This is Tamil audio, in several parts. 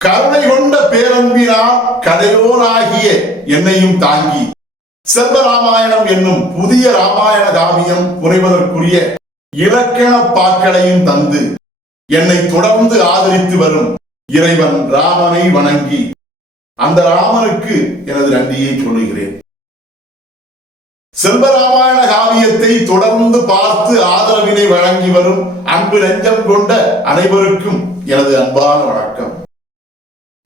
கருணை கொண்ட பேரன்பினால் கதையோனாகிய என்னையும் தாங்கி. செல்வராமாயணம் என்னும் புதிய ராமாயண காவியம் புனைவதற்குரிய இலக்கண பாக்களையும் தந்து என்னை தொடர்ந்து ஆதரித்து வரும் இறைவன் ராமனை வணங்கி. அந்த ராமனுக்கு எனது நன்றியை சொல்லுகிறேன். செல்வராமாயண காவியத்தை தொடர்ந்து பார்த்து ஆதரவினை வழங்கி வரும் அன்பு நெஞ்சம் கொண்ட அனைவருக்கும் எனது அன்பான வணக்கம்.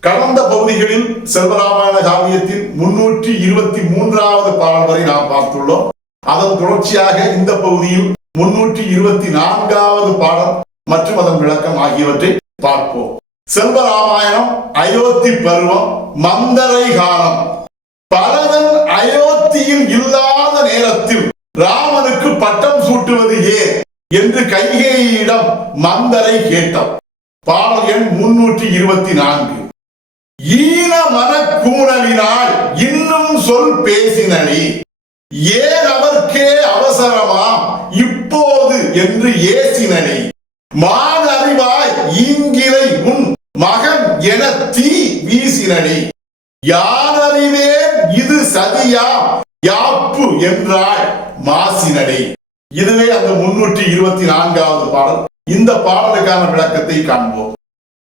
கடந்த பகுதிகளில் செல்வராமாயண காவியத்தின் முன்னூற்றி இருபத்தி மூன்றாவது பாடல் வரை நாம் பார்த்துள்ளோம். அதன் தொடர்ச்சியாக இந்த பகுதியில் முன்னூற்றி இருபத்தி நான்காவது பாடல் மற்றும் அதன் விளக்கம் ஆகியவற்றை பார்ப்போம். செல்வராமாயணம் அயோத்தி பருவம் மந்தரை காலம். பரதன் அயோத்தியில் இல்லாத நேரத்தில் ராமனுக்கு பட்டம் சூட்டுவது ஏன் என்று கைகேயிடம் மந்தரை கேட்டான். பாடல் எண் முன்னூற்றி இருபத்தி நான்கு. ஈன மனக்கூணலினால் இன்னும் சொல் பேசினடி ஏன் அவர்க்கே அவசரமாம்? இப்போது என்று ஏசினடி மான் அறிவாய் ஈங்கிலை உன் மகன் என தீ வீசினடி யார் அறிவேன் இது சதியா யாப்பு என்றாய் மாசினடி இதுவே அந்த முன்னூற்றி இருபத்தி நான்காவது பாடல். இந்த பாடலுக்கான விளக்கத்தை காண்போம்.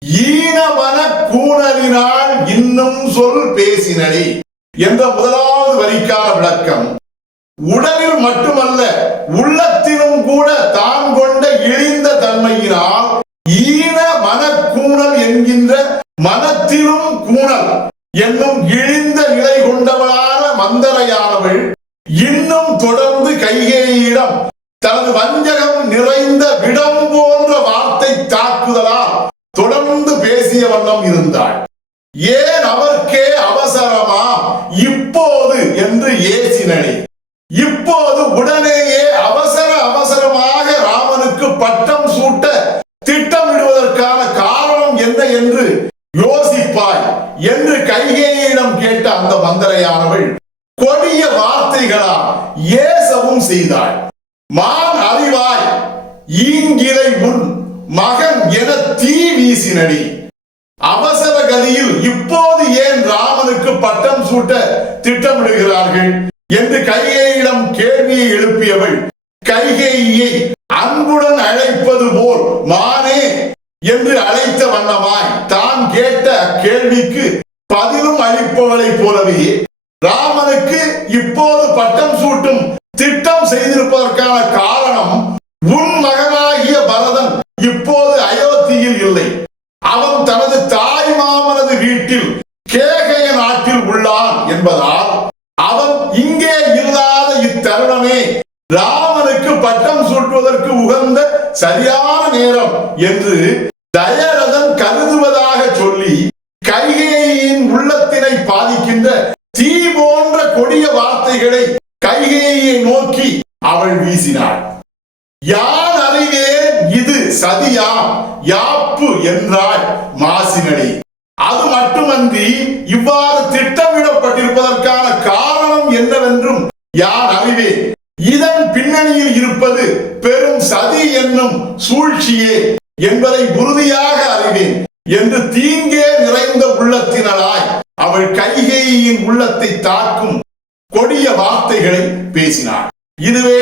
ஈனமன கூணலினால் இன்னும் சொல் பேசினடி. என்ற முதலாவது வரிக்கான விளக்கம். உடலில் மட்டுமல்ல உள்ளத்திலும் கூட தான் கொண்ட இழிந்த தன்மையினால் ஈன மனக்கூணல் என்கின்ற மனத்திலும் கூணல் என்னும் இழிந்த நிலை கொண்டவளான மந்தரையானவள் இன்னும் தொடர்ந்து கைகேயிடம் தனது வஞ்சகம் நிறைந்த விடம் போன்ற வார்த்தை தாக்குதலால் தொடர்ந்து பேசிய வண்ணம் இருந்தாள். ஏன் அவர்க்கே அவசரமா? இப்போது என்று ஏசினடி இப்போது உடனேயே அவசர அவசரமாக ராமனுக்கு பட்டம் சூட்ட திட்டமிடுவதற்கான காரணம் என்ன என்று யோசிப்பாய் என்று கைகேயிடம் கேட்ட அந்த மந்திரையானவள் கொடிய வார்த்தைகளால் ஏசவும் செய்தாள். மான் அறிவாய் ஈங்கிலை உன் மகன் என தீ வீசினடி அவசர கதியில் இப்போது ஏன் ராமனுக்கு பட்டம் சூட்ட திட்டமிடுகிறார்கள் என்று கைகேயிடம் கேள்வியை எழுப்பியவள் கைகையை அன்புடன் அழைப்பது போல் மானே என்று அழைத்த வண்ணமாய் தான் கேட்ட கேள்விக்கு பதிலும் அளிப்பவளைப் போலவே ராமனுக்கு இப்போது பட்டம் சூட்டும் திட்டம் செய்திருப்பதற்கான காரணம் இப்போது அயோத்தியில் இல்லை. அவன் தனது தாய் மாமனது வீட்டில் கேகைய நாட்டில் உள்ளான் என்பதால் அவன் இங்கே இல்லாத இத்தருணமே ராமனுக்கு பட்டம் சூட்டுவதற்கு உகந்த சரியான நேரம் என்று தயரதன் கருதுவதாக சொல்லி கைகேயின் உள்ளத்தினை பாதிக்கின்ற தீ போன்ற கொடிய வார்த்தைகளை கைகேயை நோக்கி அவள் வீசினாள். யார் சதியா? யாப்பு என்றாய் மாசினடி அது மட்டுமன்றி இவ்வாறு திட்டமிடப்பட்டிருப்பதற்கான காரணம் என்னவென்றும் யார் அறிவேன். இதன் பின்னணியில் இருப்பது பெரும் சதி என்னும் சூழ்ச்சியே என்பதை உறுதியாக அறிவேன் என்று தீங்கே நிறைந்த உள்ளத்தினராய் அவள் கைகேயின் உள்ளத்தை தாக்கும் கொடிய வார்த்தைகளை பேசினார் இதுவே